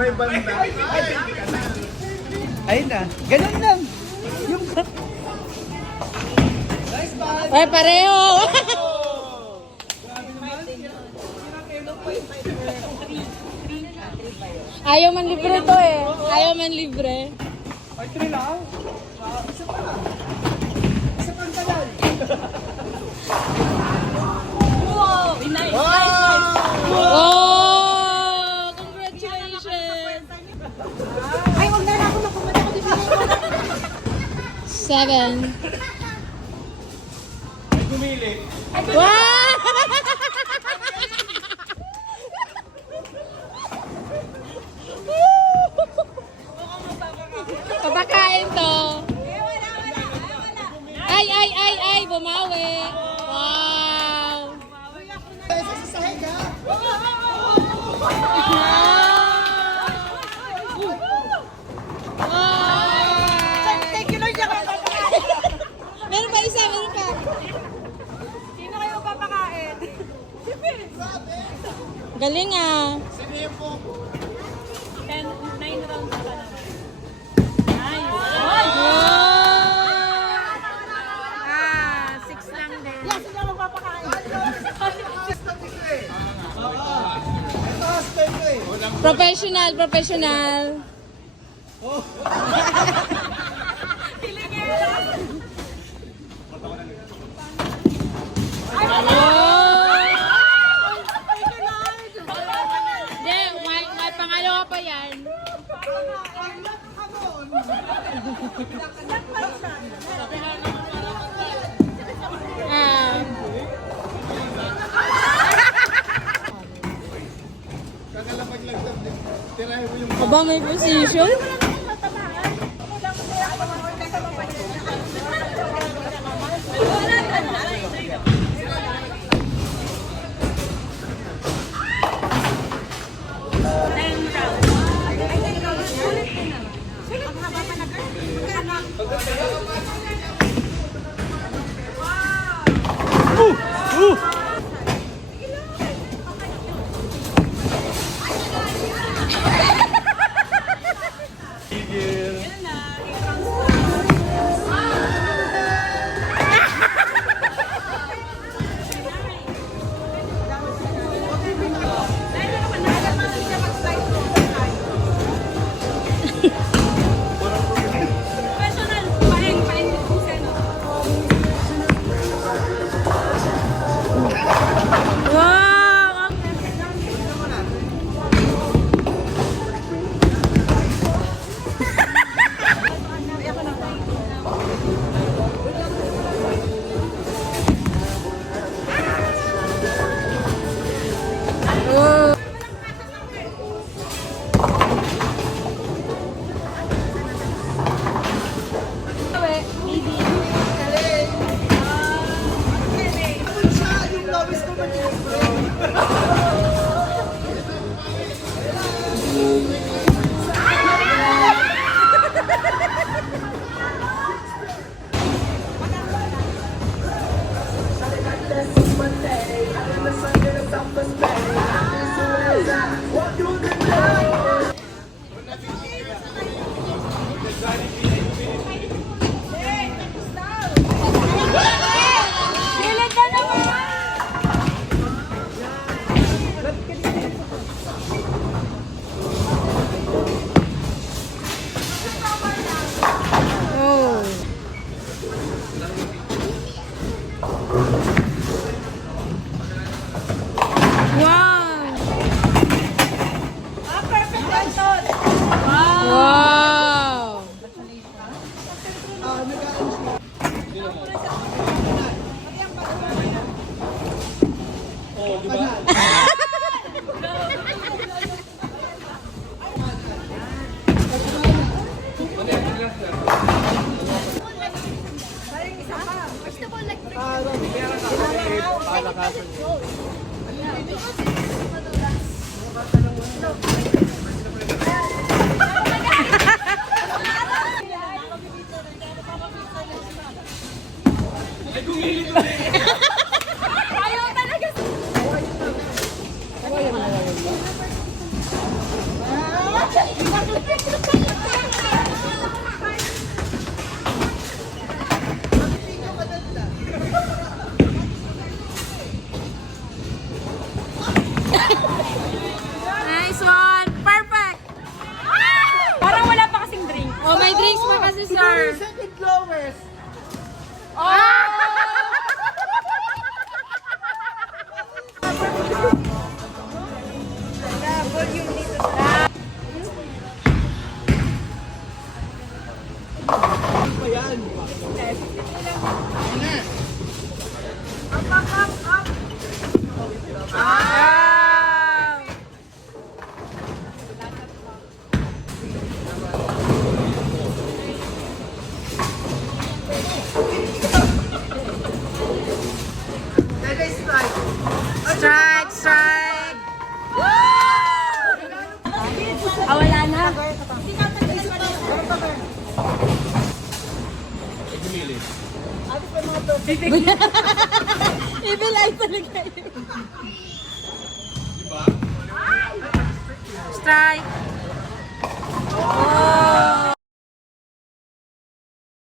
May banda. Ayun na. Ganun lang. Yung... Ay, pareho! Ayaw man libre to eh. Ayaw man libre. Ay, 3 lang. Isa pa. Isa pang tagal. Wow! Nice! Nice! Oh! Congratulations! Ay, huwag na ako nakumata ko dito. 7. Ay, gumili. Wow! Papakain to. Ay, bumawi. Wow. Thank you, Lord. Meron pa isa, meron pa. Sino kayo papakain? Galing ah. Sino yung po? 9 rounds pa lang. Ah, 6 lang din. Yes, sino magpapakain? Ito, husband ko eh. Professional, professional. Hindi, may pangalawa pa yan. Ah, Kakalapag lang sa tirahin mo yung aba may position? Wow! Oh. Yung lowest ko man. si sir. Second lowest. Strike, strike. Ah, wala na. Evil eye talaga yun. Strike. Oh!